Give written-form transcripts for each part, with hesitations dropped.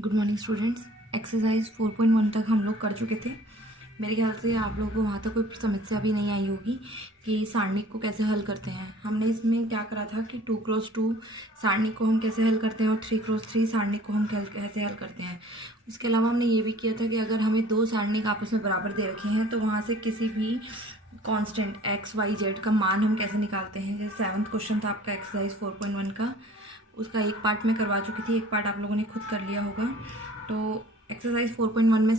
Good morning students. Exercise 4.1 तक हम लोग कर चुके थे। मेरे ख्याल से आप लोगों को वहाँ तक कोई समस्या भी नहीं आई होगी कि सारणिक को कैसे हल करते हैं। हमने इसमें क्या करा था कि 2x2 सारणिक को हम कैसे हल करते हैं और 3x3 सारणिक को हम कैसे हल करते हैं। उसके अलावा हमने ये भी किया था कि अगर हमें दो सारणिक आपस में बराबर दे रखे हैं तो वहाँ से किसी भी कांस्टेंट x, y, z का मान हम कैसे निकालते हैं। जैसे 7th क्वेश्चन था आपका एक्सरसाइज 4.1 का, उसका एक पार्ट मैं करवा चुकी थी, एक पार्ट आप लोगों ने खुद कर लिया होगा। तो एक्सरसाइज 4.1 में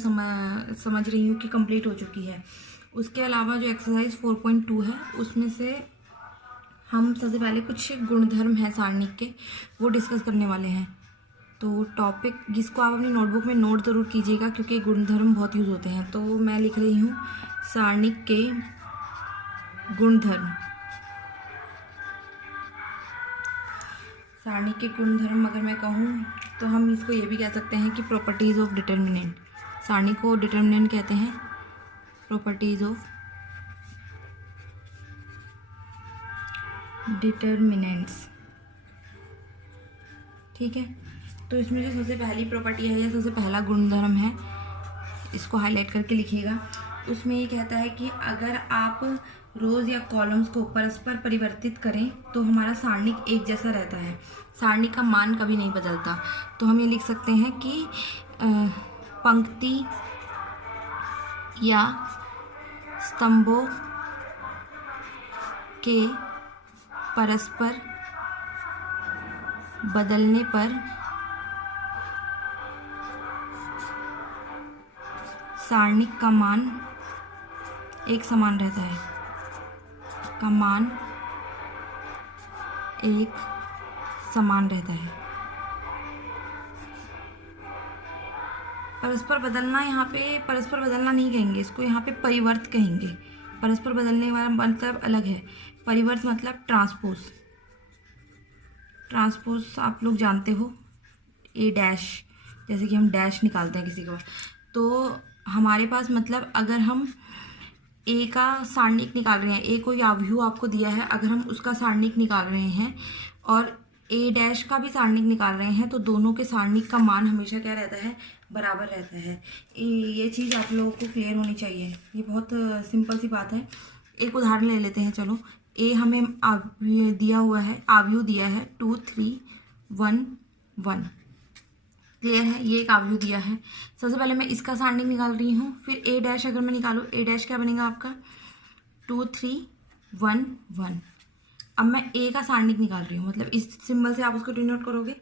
समझ रही हूँ कि कंप्लीट हो चुकी है। उसके अलावा जो एक्सरसाइज 4.2 है उसमें से हम सबसे पहले कुछ गुणधर्म हैं सारणिक के, वो डिस्कस करने वाले हैं। तो टॉपिक जिसको आप अपनी नोटबुक में नोट ज़रूर कीजिएगा क्योंकि गुणधर्म बहुत यूज़ होते हैं। तो मैं लिख रही हूँ सारणिक के गुणधर्म। सारणिक के गुणधर्म अगर मैं कहूँ तो हम इसको ये भी कह सकते हैं कि प्रॉपर्टीज़ ऑफ डिटर्मिनेंट। सारणिक को डिटर्मिनेंट कहते हैं, प्रॉपर्टीज़ ऑफ डिटर्मिनेंट्स। ठीक है, तो इसमें जो सबसे पहली प्रॉपर्टी है या सबसे पहला गुणधर्म है, इसको हाईलाइट करके लिखिएगा। उसमें ये कहता है कि अगर आप रोज या कॉलम्स को परस्पर परिवर्तित करें तो हमारा सारणिक एक जैसा रहता है, सारणिक का मान कभी नहीं बदलता। तो हम ये लिख सकते हैं कि पंक्ति या स्तंभों के परस्पर बदलने पर सारणिक का मान एक समान रहता है, का मान एक समान रहता है। परस्पर बदलना, यहाँ पे परस्पर बदलना नहीं कहेंगे, इसको यहाँ पे परिवर्त कहेंगे। परस्पर बदलने वाला मतलब अलग है, परिवर्त मतलब ट्रांसपोज। ट्रांसपोज आप लोग जानते हो, ए डैश, जैसे कि हम डैश निकालते हैं किसी का। तो हमारे पास मतलब अगर हम ए का सारणिक निकाल रहे हैं, ए कोई आव्यूह आपको दिया है, अगर हम उसका सारणिक निकाल रहे हैं और ए डैश का भी सारणिक निकाल रहे हैं तो दोनों के सारणिक का मान हमेशा क्या रहता है, बराबर रहता है। ये चीज़ आप लोगों को क्लियर होनी चाहिए, ये बहुत सिंपल सी बात है। एक उदाहरण ले लेते हैं, चलो। ए हमें दिया हुआ है, आव्यूह दिया है 2 3 1 1, क्लियर है, ये एक आव्यूह दिया है। सबसे पहले मैं इसका सारणिक निकाल रही हूँ, फिर ए डैश अगर मैं निकालूँ, ए डैश क्या बनेगा आपका 2 3 1 1। अब मैं ए का सारणिक निकाल रही हूँ, मतलब इस सिंबल से आप उसको डिनोट करोगे।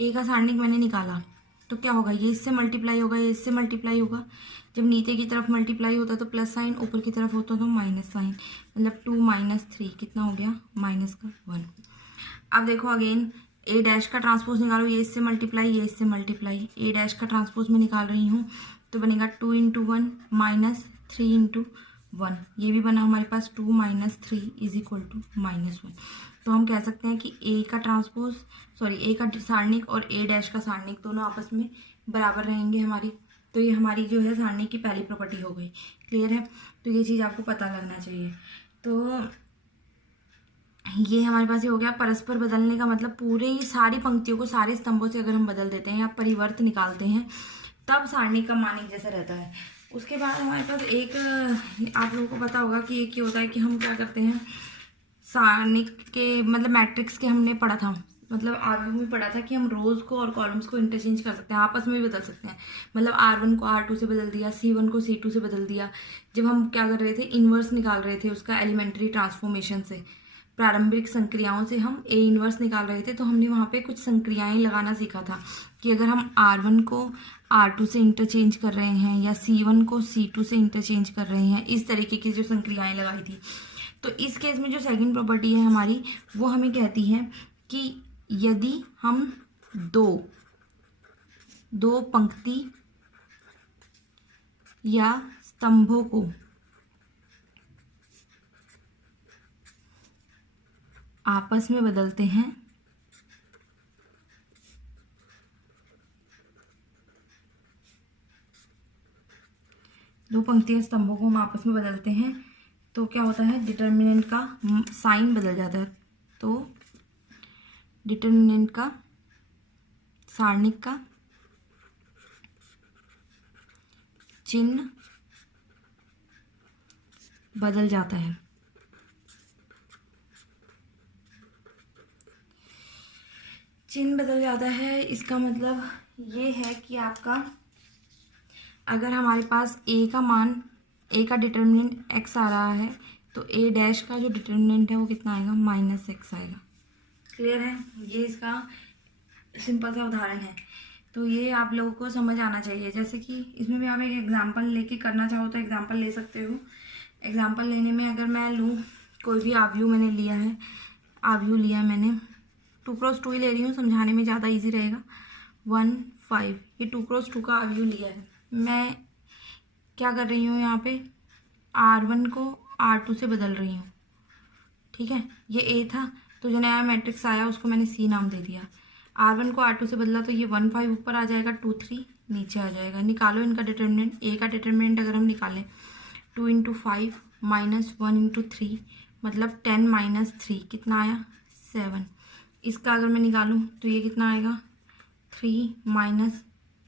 ए का सारणिक मैंने निकाला तो क्या होगा, ये इससे मल्टीप्लाई होगा, ये इससे मल्टीप्लाई होगा। जब नीचे की तरफ मल्टीप्लाई होता है तो प्लस साइन, ऊपर की तरफ होता तो माइनस साइन, मतलब 2 - 3 कितना हो गया, माइनस का 1। अब देखो अगेन ए डैश का ट्रांसपोज निकालो, ये इससे मल्टीप्लाई, ये इससे मल्टीप्लाई। ए डैश का ट्रांसपोज में निकाल रही हूँ तो बनेगा 2 × 1 - 3 × 1। ये भी बना हमारे पास 2 - 3 = -1। तो हम कह सकते हैं कि ए का ट्रांसपोज, सॉरी ए का सारणिक और ए डैश का सारणिक दोनों आपस में बराबर रहेंगे हमारी। तो ये हमारी जो है सारणिक की पहली प्रॉपर्टी हो गई, क्लियर है। तो ये चीज़ आपको पता लगना चाहिए। तो ये हमारे पास ये हो गया। परस्पर बदलने का मतलब पूरे ही सारी पंक्तियों को सारे स्तंभों से अगर हम बदल देते हैं या परिवर्त निकालते हैं तब सारणिक का मान एक जैसा रहता है। उसके बाद हमारे पास एक, आप लोगों को पता होगा कि एक ये होता है कि हम क्या करते हैं, सारणिक के मतलब मैट्रिक्स के हमने पढ़ा था, मतलब आव्यूह में पढ़ा था कि हम रोज को और कॉलम्स को इंटरचेंज कर सकते हैं, आपस में भी बदल सकते हैं। मतलब R1 को R2 से बदल दिया, C1 को C2 से बदल दिया। जब हम क्या कर रहे थे, इन्वर्स निकाल रहे थे उसका एलिमेंट्री ट्रांसफॉर्मेशन से, प्रारंभिक संक्रियाओं से हम ए इन्वर्स निकाल रहे थे, तो हमने वहाँ पे कुछ संक्रियाएं लगाना सीखा था कि अगर हम R1 को R2 से इंटरचेंज कर रहे हैं या C1 को C2 से इंटरचेंज कर रहे हैं, इस तरीके की जो संक्रियाएं लगाई थी। तो इस केस में जो सेकंड प्रॉपर्टी है हमारी, वो हमें कहती है कि यदि हम दो पंक्ति या स्तंभों को आपस में बदलते हैं दो पंक्तियां स्तंभों को हम आपस में बदलते हैं तो क्या होता है, डिटर्मिनेंट का साइन बदल जाता है। तो डिटर्मिनेंट का सारणिक का चिन्ह बदल जाता है। चिन्ह बदल जाता है, इसका मतलब ये है कि आपका अगर हमारे पास ए का मान, ए का डिटर्मिनेंट एक्स आ रहा है, तो ए डैश का जो डिटर्मिनेंट है वो कितना आएगा, माइनस एक्स आएगा। क्लियर है? ये इसका सिंपल सा उदाहरण है। तो ये आप लोगों को समझ आना चाहिए। जैसे कि इसमें भी आप एक एग्जांपल लेके करना चाहो तो एग्जांपल ले सकते हो। एग्जांपल लेने में अगर मैं लूँ, कोई भी आव्यूह मैंने लिया है, आव्यूह लिया मैंने 2x2 ही ले रही हूँ, समझाने में ज़्यादा इजी रहेगा। 1 5, ये 2x2 का आव्यूह लिया है। मैं क्या कर रही हूँ, यहाँ पे R1 को R2 से बदल रही हूँ। ठीक है, ये A था, तो जो नया मैट्रिक्स आया उसको मैंने C नाम दे दिया। R1 को R2 से बदला तो ये 1 5 ऊपर आ जाएगा, 2 3 नीचे आ जाएगा। निकालो इनका डिटर्मिनेंट। A का डिटर्मिनेंट अगर हम निकालें 2 × 5 -1 × 3 मतलब 10 - 3 कितना आया, 7। इसका अगर मैं निकालूं तो ये कितना आएगा, 3 -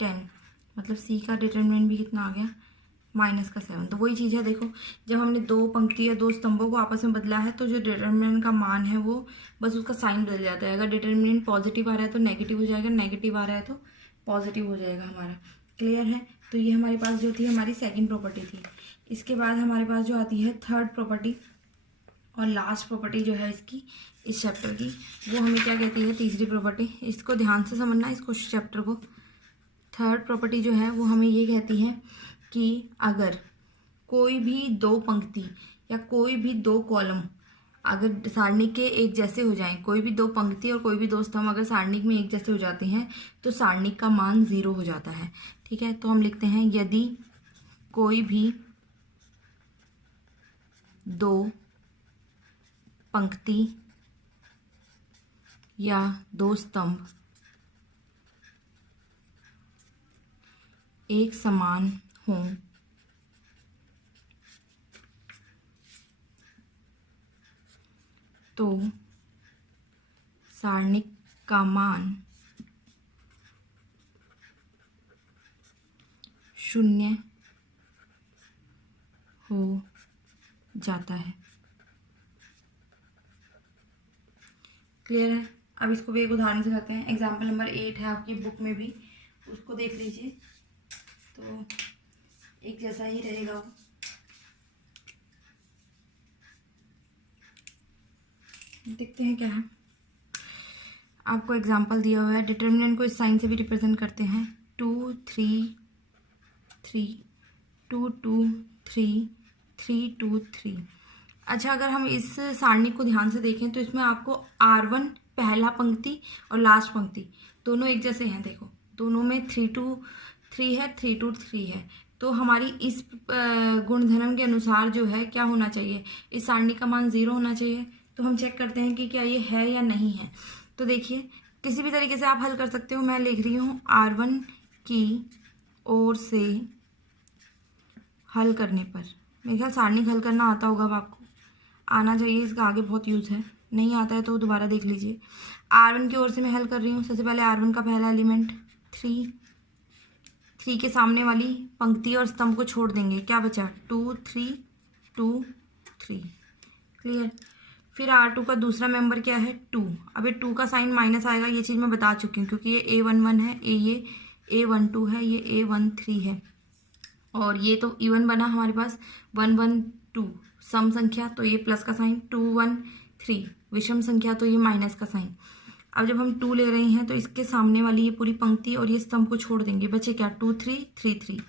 10 मतलब C का डिटर्मिनेंट भी कितना आ गया, -7। तो वही चीज़ है, देखो जब हमने दो पंक्ति या दो स्तंभों को आपस में बदला है तो जो डिटर्मिनेंट का मान है वो बस उसका साइन बदल जाता है। अगर डिटर्मिनेंट पॉजिटिव आ रहा है तो नेगेटिव हो जाएगा, नेगेटिव आ रहा है तो पॉजिटिव हो जाएगा हमारा। क्लियर है? तो ये हमारे पास जो थी हमारी सेकंड प्रॉपर्टी थी। इसके बाद हमारे पास जो आती है थर्ड प्रॉपर्टी और लास्ट प्रॉपर्टी जो है इसकी, इस चैप्टर की, वो हमें क्या कहती है, तीसरी प्रॉपर्टी। इसको ध्यान से समझना, इसको चैप्टर को। थर्ड प्रॉपर्टी जो है वो हमें ये कहती है कि अगर कोई भी दो पंक्ति या कोई भी दो कॉलम अगर सारणिक के एक जैसे हो जाएं, कोई भी दो पंक्ति और कोई भी दो स्तंभ अगर सारणिक में एक जैसे हो जाते हैं तो सारणिक का मान 0 हो जाता है। ठीक है, तो हम लिखते हैं यदि कोई भी दो पंक्ति या दो स्तंभ एक समान हों तो सारणिक का मान 0 हो जाता है। क्लियर है? अब इसको भी एक उदाहरण से करते हैं। एग्जाम्पल नंबर 8 है आपकी बुक में भी, उसको देख लीजिए। तो एक जैसा ही रहेगा वो। देखते हैं क्या है। आपको एग्जाम्पल दिया हुआ है, डिटर्मिनेंट को इस साइन से भी रिप्रेजेंट करते हैं, 2 3 3 2 2 3 3 2 3। अच्छा, अगर हम इस सारणी को ध्यान से देखें तो इसमें आपको R1 पहला पंक्ति और लास्ट पंक्ति दोनों एक जैसे हैं। देखो दोनों में 3 2 3 है, 3 2 3 है। तो हमारी इस गुणधर्म के अनुसार जो है क्या होना चाहिए, इस सारणी का मान 0 होना चाहिए। तो हम चेक करते हैं कि क्या ये है या नहीं है। तो देखिए, किसी भी तरीके से आप हल कर सकते हो। मैं लिख रही हूँ R1 की ओर से हल करने पर। मेरे ख्याल सारणी हल करना आता होगा, अब आपको आना चाहिए, इसका आगे बहुत यूज़ है। नहीं आता है तो दोबारा देख लीजिए। R1 की ओर से मैं हल कर रही हूँ। सबसे पहले R1 का पहला एलिमेंट 3 के सामने वाली पंक्ति और स्तंभ को छोड़ देंगे, क्या बचा, 2 3 2 3। क्लियर? फिर R2 का दूसरा मेंबर क्या है, 2। अब ये 2 का साइन माइनस आएगा, ये चीज़ मैं बता चुकी हूँ क्योंकि ये A11 है, ये A12 है, ये A13 है और ये तो इवन बना हमारे पास 1 1 2 सम संख्या, तो ये प्लस का साइन, 2 1 3 विषम संख्या, तो ये माइनस का साइन। अब जब हम 2 ले रहे हैं तो इसके सामने वाली ये पूरी पंक्ति और ये स्तंभ को छोड़ देंगे, बचे क्या, 2 3 3 3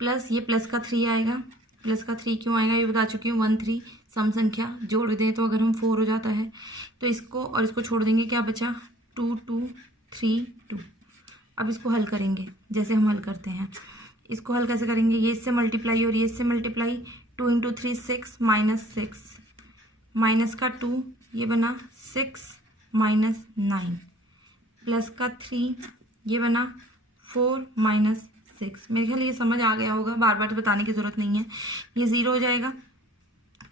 प्लस ये प्लस का 3 आएगा। प्लस का 3 क्यों आएगा ये बता चुकी हूँ, 1 3 सम संख्या जोड़ दें तो अगर हम 4 हो जाता है, तो इसको और इसको छोड़ देंगे, क्या बचा, 2 2 3 2। अब इसको हल करेंगे जैसे हम हल करते हैं। इसको हल कैसे करेंगे, ये इससे मल्टीप्लाई और ये इससे मल्टीप्लाई, 2 × 3 6 -6 माइनस का 2 ये बना 6 -9 प्लस का 3 ये बना 4 -6। मेरे ख्याल ये समझ आ गया होगा, बार बार तो बताने की ज़रूरत नहीं है। ये 0 हो जाएगा,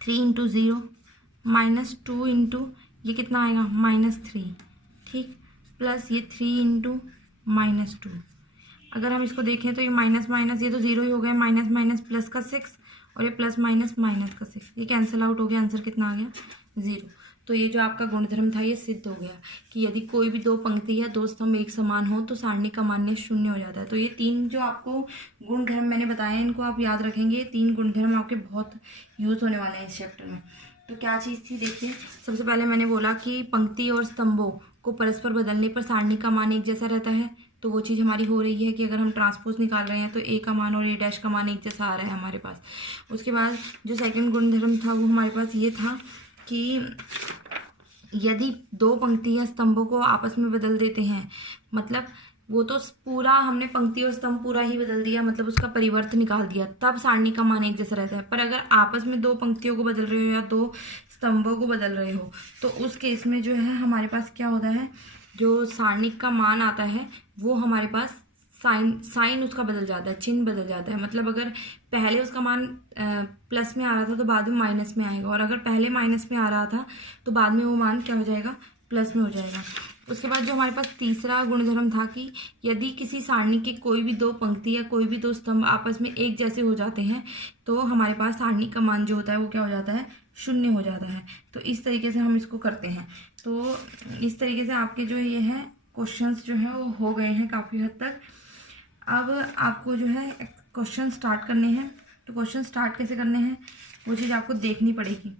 3 × 0 -2 × ये कितना आएगा, -3, ठीक, प्लस ये 3 × -2। अगर हम इसको देखें तो ये माइनस माइनस, ये तो जीरो ही हो गया, माइनस माइनस प्लस का 6 और ये प्लस माइनस माइनस का 6, ये कैंसिल आउट हो गया, आंसर कितना आ गया 0। तो ये जो आपका गुणधर्म था ये सिद्ध हो गया कि यदि कोई भी दो पंक्ति या दो स्तंभ एक समान हो तो सारणी का मान्य शून्य हो जाता है। तो ये तीन जो आपको गुणधर्म मैंने बताए इनको आप याद रखेंगे। तीन गुणधर्म आपके बहुत यूज होने वाले हैं इस चैप्टर में। तो क्या चीज़ थी देखिए, सबसे पहले मैंने बोला कि पंक्ति और स्तंभों को परस्पर बदलने पर सारणी का मान एक जैसा रहता है। तो वो चीज़ हमारी हो रही है कि अगर हम ट्रांसपोज निकाल रहे हैं तो ए का मान और ए डैश का मान एक जैसा आ रहा है हमारे पास। उसके बाद जो सेकंड गुणधर्म था वो हमारे पास ये था कि यदि दो पंक्ति या स्तंभों को आपस में बदल देते हैं, मतलब वो तो पूरा हमने पंक्ति और स्तंभ पूरा ही बदल दिया, मतलब उसका परिवर्त निकाल दिया, तब सारणी का मान एक जैसा रहता है। पर अगर आपस में दो पंक्तियों को बदल रहे हो या दो स्तंभों को बदल रहे हो तो उस केस में जो है हमारे पास क्या होता है, जो सारणी का मान आता है वो हमारे पास साइन उसका बदल जाता है, चिन्ह बदल जाता है। मतलब अगर पहले उसका मान प्लस में आ रहा था तो बाद में माइनस में आएगा, और अगर पहले माइनस में आ रहा था तो बाद में वो मान क्या हो जाएगा, प्लस में हो जाएगा। उसके बाद जो हमारे पास तीसरा गुणधर्म था कि यदि किसी सारणी के कोई भी दो पंक्ति या कोई भी दो स्तंभ आपस में एक जैसे हो जाते हैं तो हमारे पास सारणी का मान जो होता है वो क्या हो जाता है, शून्य हो जाता है। तो इस तरीके से हम इसको करते हैं। तो इस तरीके से आपके जो ये है क्वेश्चंस जो है वो हो गए हैं काफ़ी हद तक। अब आपको जो है क्वेश्चन स्टार्ट करने हैं। तो क्वेश्चन स्टार्ट कैसे करने हैं वो चीज़ आपको देखनी पड़ेगी।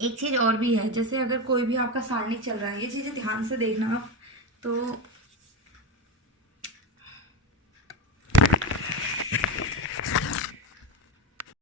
एक चीज़ और भी है, जैसे अगर कोई भी आपका सारणी चल रहा है, ये चीज़ें ध्यान से देखना आप। तो